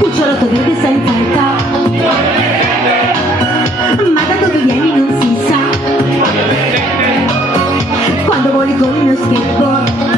Cucciolotto verde senza età, ma da dove vieni non si sa. Quando voli con il mio skateboard